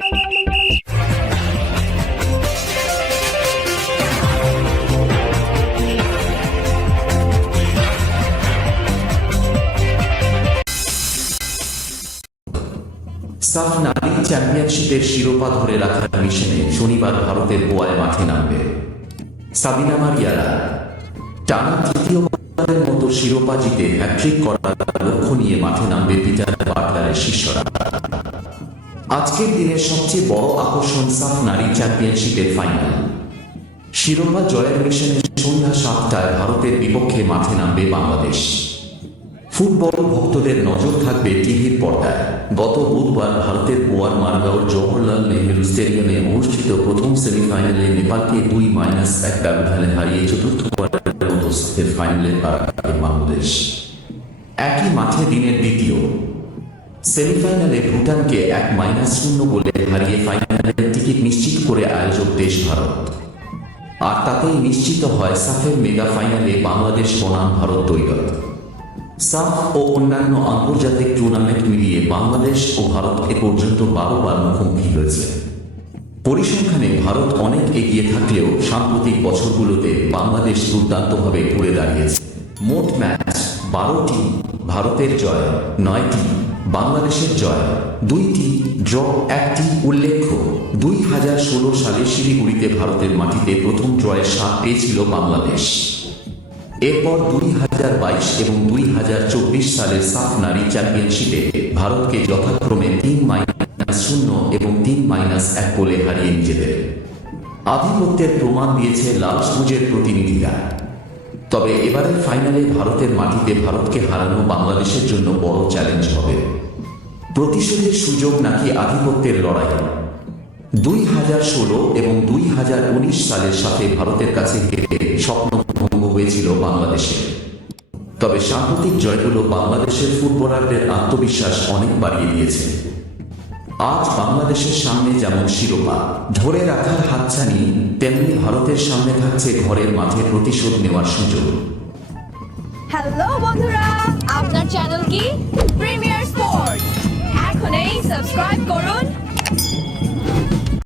সাফ নারী চ্যাম্পিয়নশিপের শিরোপা ধরে রাখার মিশনে শনিবার ভারতের গোয়ায় মাঠে নামবে সাবিনা মারিয়ারা। টানা তৃতীয়বারের মতো শিরোপা জিতে হ্যাট্রিক করার লক্ষ্য নিয়ে মাঠে নামবে পিটার বাটলারের শিষ্যরা। আজকের দিনের সবচেয়ে বড় আকর্ষণ সাফ নারী চ্যাম্পিয়নশিপের ফাইনাল। শিরোপা জয়ের মিশনে সন্ধ্যা 7টায় ভারতের বিপক্ষে মাঠে নামবে বাংলাদেশ। ফুটবল ভক্তদের নজর থাকবে টিভির পর্দায়। গত বুধবার ভারতের গোয়ার মারগাঁওর জওহরলাল নেহেরু স্টেডিয়ামে অনুষ্ঠিত প্রথম সেমিফাইনালে নেপালকে 2-1 ব্যবধানে হারিয়ে চতুর্থবারের মতো সাফের ফাইনালে পা রাখে বাংলাদেশ। একই মাঠে দিনের দ্বিতীয় সেমিফাইনালে ভুটানকে 1-0 গোলে হারিয়ে ফাইনালের টিকিট নিশ্চিত করে আয়োজক দেশ ভারত। আর তাতেই নিশ্চিত হয় সাফের মেগা ফাইনালে বাংলাদেশ বনাম ভারত দ্বৈরথ। সাফ ও অন্যান্য আন্তর্জাতিক টুর্নামেন্ট মিলিয়ে বাংলাদেশ ও ভারত এ পর্যন্ত 12 বার মুখোমুখি হয়েছে। পরিসংখ্যানে ভারত অনেক এগিয়ে থাকলেও সাম্প্রতিক বছরগুলোতে বাংলাদেশ দুর্দান্তভাবে ঘুরে দাঁড়িয়েছে। মোট ম্যাচ 12টি, ভারতের জয় 9টি, বাংলাদেশের জয় 2টি, ড্র 1টি। উল্লেখ্য, 2016 সালে শিলিগুড়িতে ভারতের মাটিতে প্রথম ড্রয়ের স্বাদ পেয়েছিল বাংলাদেশ। এরপর 2022 এবং 2024 সালের সাফ নারী চ্যাম্পিয়নশিপে ভারতকে যথাক্রমে 3-0 এবং 3-1 গোলে হারিয়ে নিজেদের আধিপত্যের প্রমাণ দিয়েছে লাল সবুজের প্রতিনিধিরা। তবে এবারের ফাইনালে ভারতের মাটিতে ভারতকে হারানো বাংলাদেশের জন্য বড় চ্যালেঞ্জ হবে। প্রতিশোধের সুযোগ নাকি আধিপত্যের লড়াই। 2016 এবং 2019 সালের সাথে ভারতের কাছে হেরে স্বপ্ন ভঙ্গ হয়েছিল বাংলাদেশের। তবে সাম্প্রতিক জয়গুলো বাংলাদেশের ফুটবলারদের আত্মবিশ্বাস অনেক বাড়িয়ে দিয়েছে। আজ বাংলাদেশের সামনে যেমন শিরোপা ধরে রাখার হাতছানি, তেমনি ভারতের সামনে থাকছে ঘরের মাঠে প্রতিশোধ নেওয়ার সুযোগ। হ্যালো বন্ধুরা, আপনার চ্যানেল কি প্রিমিয়ার স্পোর্টস? এখনই সাবস্ক্রাইব করুন